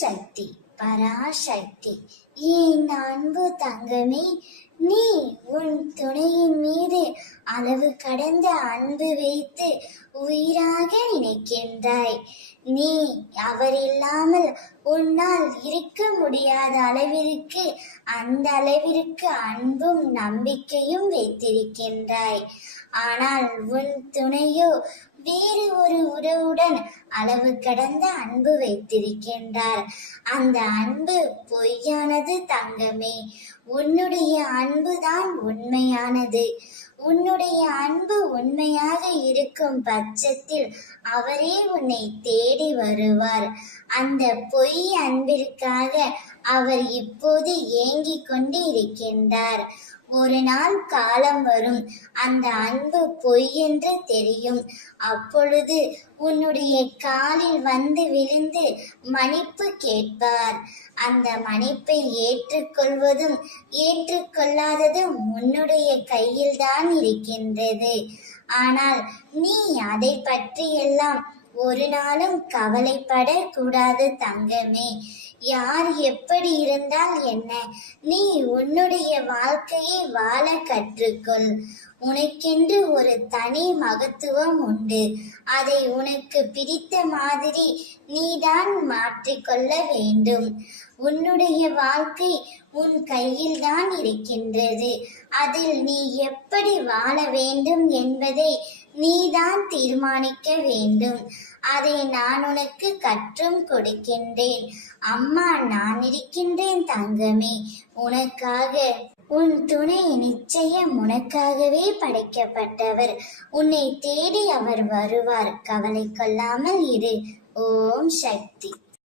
சக்தி பராசக்தி. என் அன்பு தங்கமே, நீ உன் துணையின் மீது அளவு கடந்த அன்பு வைத்து உயிராக நினைக்கின்றாய். நீ அவர் இல்லாமல் உன்னால் இருக்க முடியாத அளவிற்கு அந்த அளவிற்கு அன்பும் நம்பிக்கையும் வைத்திருக்கின்றாய். ஆனால் உன் துணையோ வேறு ஒரு உறவுடன் அளவு கடந்த அன்பு வைத்திருக்கின்றார். அந்த அன்பு பொய்யானது தங்கமே. உன்னுடைய அன்புதான் உண்மையானது. உன்னுடைய அன்பு உண்மையாக இருக்கும் பட்சத்தில் அவரே உன்னை தேடி வருவார். அந்த பொய் அன்பிற்காக அவர் இப்போது ஏங்கிக் கொண்டு இருக்கின்றார். ஒரு நாள் காலம் வரும், அந்த அன்பு பொய் என்று தெரியும். அப்பொழுது உன்னுடைய காலில் வந்து விழுந்து மன்னிப்பு கேட்பார். அந்த மன்னிப்பை ஏற்றுக்கொள்வதும் ஏற்றுக்கொள்ளாததும் உன்னுடைய கையில்தான் இருக்கின்றது. ஆனால் நீ அதை பற்றியெல்லாம் ஒரு நாளும் கவலைப்படக்கூடாது தங்கமே. யார் எப்படி இருந்தால் என்ன, நீ உன்னுடைய வாழ்க்கையை வாழ கற்றுக்கொள். உனக்கென்று ஒரு தனி மகத்துவம் உண்டு. அதை உனக்கு பிடித்த மாதிரி நீதான் மாற்றிக்கொள்ள வேண்டும். உன்னுடைய வாழ்க்கை உன் கையில் தான் இருக்கின்றது. அதில் நீ எப்படி வாழ வேண்டும் என்பதை நீதான் தீர்மானிக்க வேண்டும். அதை நான் உனக்கு கற்றும் கொடுக்கின்றேன். அம்மா, நான் இருக்கின்றேன் தங்கமே உனக்காக. உன் துணை நிச்சயம் உனக்காகவே படைக்கப்பட்டவர். உன்னை தேடி அவர் வருவார். கவலை கொள்ளாமல் இரு. ஓம் சக்தி.